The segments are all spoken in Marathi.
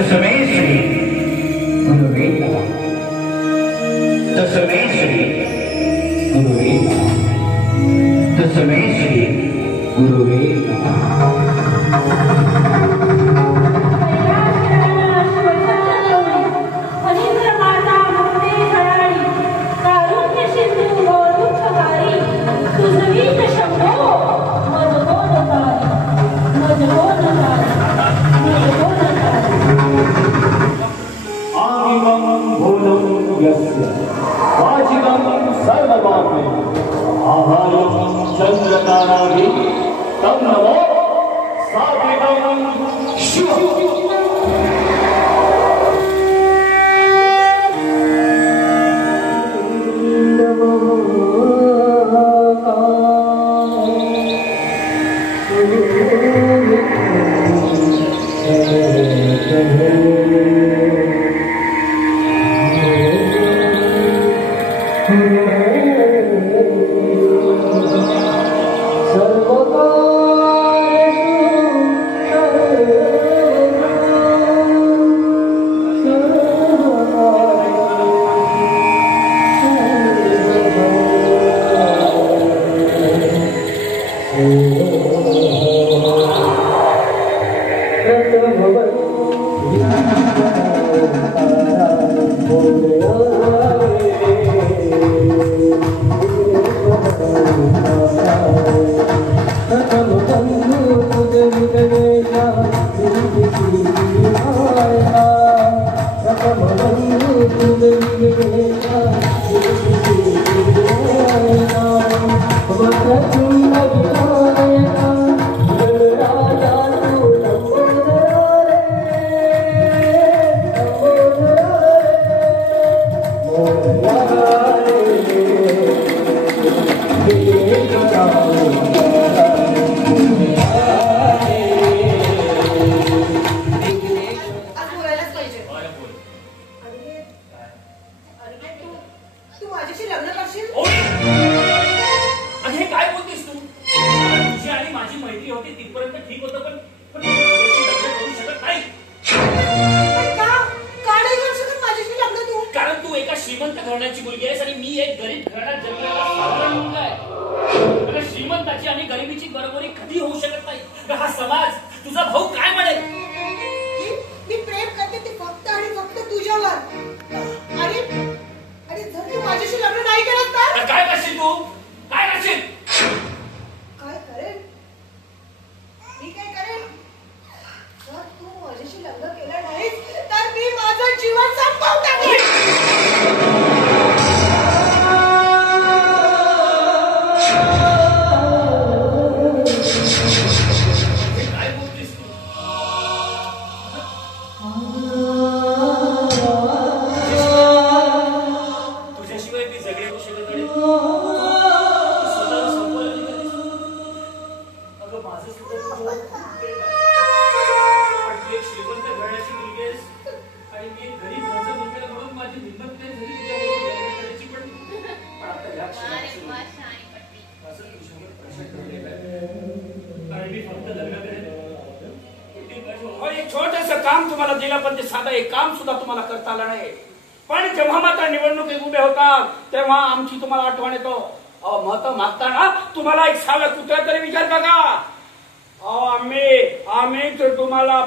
तस्मै श्री गुरुवे नमः। तस्मै श्री गुरुवे नमः। तस्मै श्री गुरुवे नमः। चंद्रतारावी तम नमो साधिकं शिव।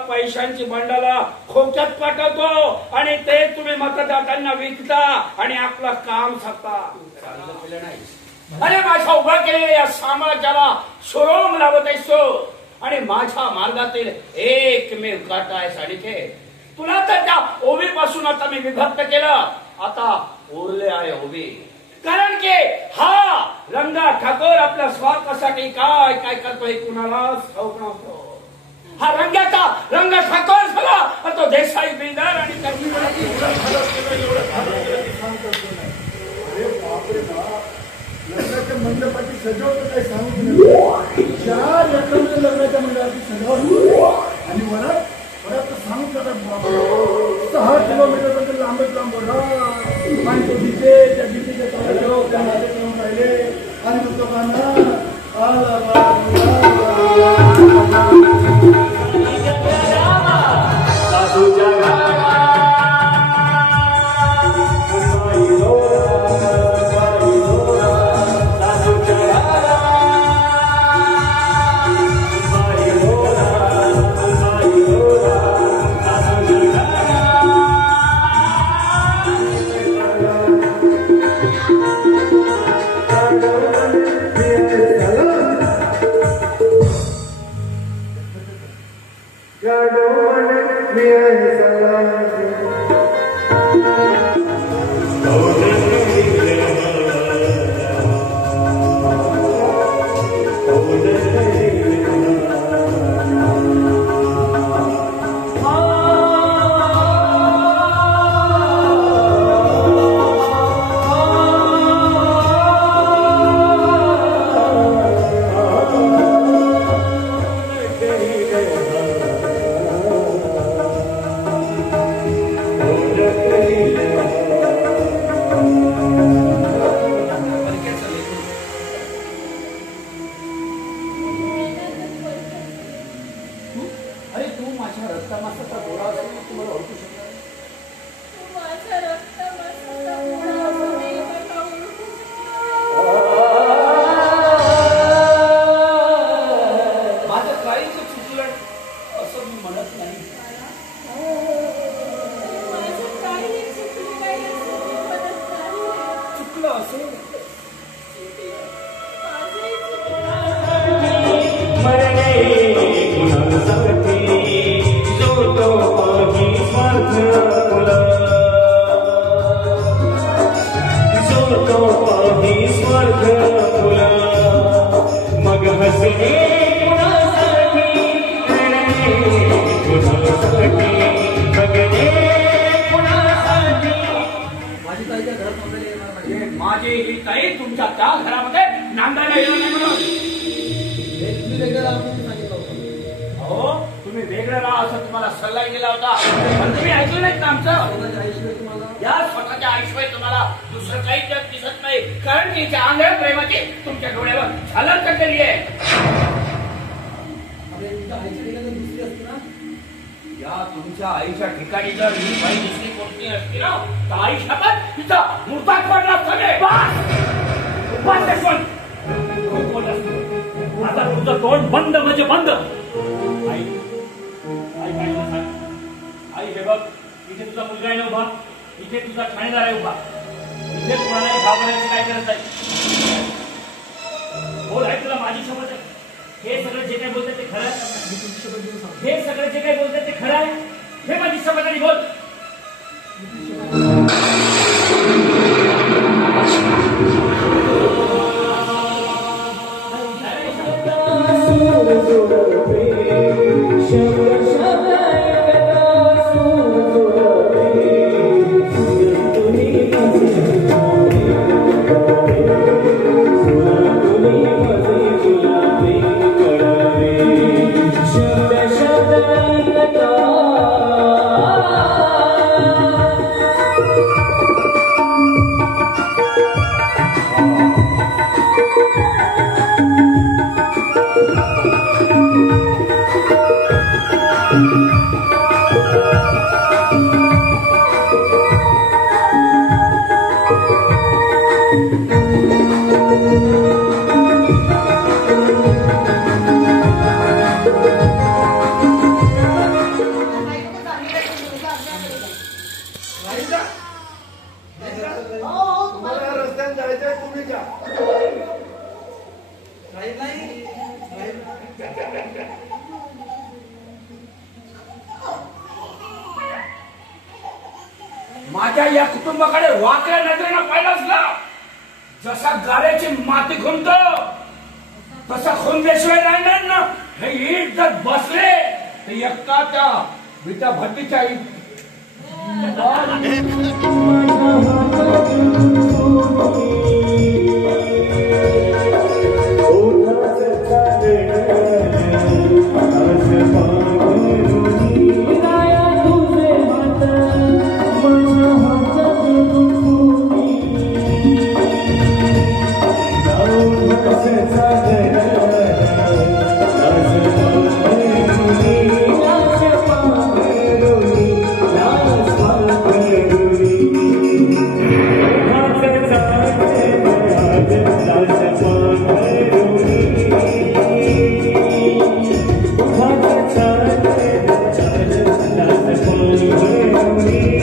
पैशांची बंडला खोक्यात पाठवतो आणि ते तुम्ही मतदारांना विकता आणि आपलं काम साधता। अरे माझ्या उभा केलेल्या या समाजाला शोरोम लावत असतो आणि माझ्या मार्गातील एकमेव काटा आहे साडीचे। तुला तर त्या ओबी पासून आता मी विभक्त केलं, आता उरले आहे ओबी। कारण की हा रंगा ठाकूर आपल्या स्वार्थासाठी काय काय करतो हे कुणालाच ठाऊक नसतो। हा रंगाचा रंग ठाकूर झाला आणि तो देसाई बिल्डर आणि लग्नाच्या मंडपाची सजावट काही सांगू नये। 4 एकत्र लग्नाच्या मंडपाची सजावट आणि वरात तर सांगू शकत 6 किलोमीटर पर्यंत लांबच लांब वरा आणि तो डीजे त्या डीजेच्या कार्यक्रम राहिले आणि लोकांना साधू जगा माझी ही ताई तुमच्या त्या घरामध्ये नांदायला येणार नाही म्हणून. हो तुम्ही वेगळं राहा असं तुम्हाला सल्ला दिला होता, पण तुम्ही ऐकलं नाहीत ना आमचं. या स्वतःच्या आईशिवाय तुम्हाला दुसरं काही जग दिसत नाही, कारण तिच्या आंधळ्या प्रेमाची तुमच्या डोळ्यावर झालर केली आहे. या तुमच्या आईच्या ठिकाणी जर ही बाई दुसरी कोणती असती ना तर आई शपथ तिचा मुर्दात पडला सगळे. आता तुझं तोंड बंद म्हणजे बंद. आई आई काय सांग. आई हे बघ, इथे तुझा मुलगा आहे ना उभा, इथे तुझा ठाणेदार आहे उभा, इथे कोणालाही घाबरायची काय गरज नाही. बोल आहे तुला माझी शपथ आहे. हे सगळं जे काही बोलतात ते खरं आहे. हे सगळं जे काही बोलतात ते खरं आहे. हे माझी शपथ आहे. बोल. माझ्या या कुटुंबाकडे वाकड्या नजरेनं पाहिलंच ना, जसा गाड्याची माती खुंतो तसा खुंदेशिवाय राहणार ना. हे ईट जर बसले तर एकटा त्या विटा भट्टीच्या ईट. Thank you.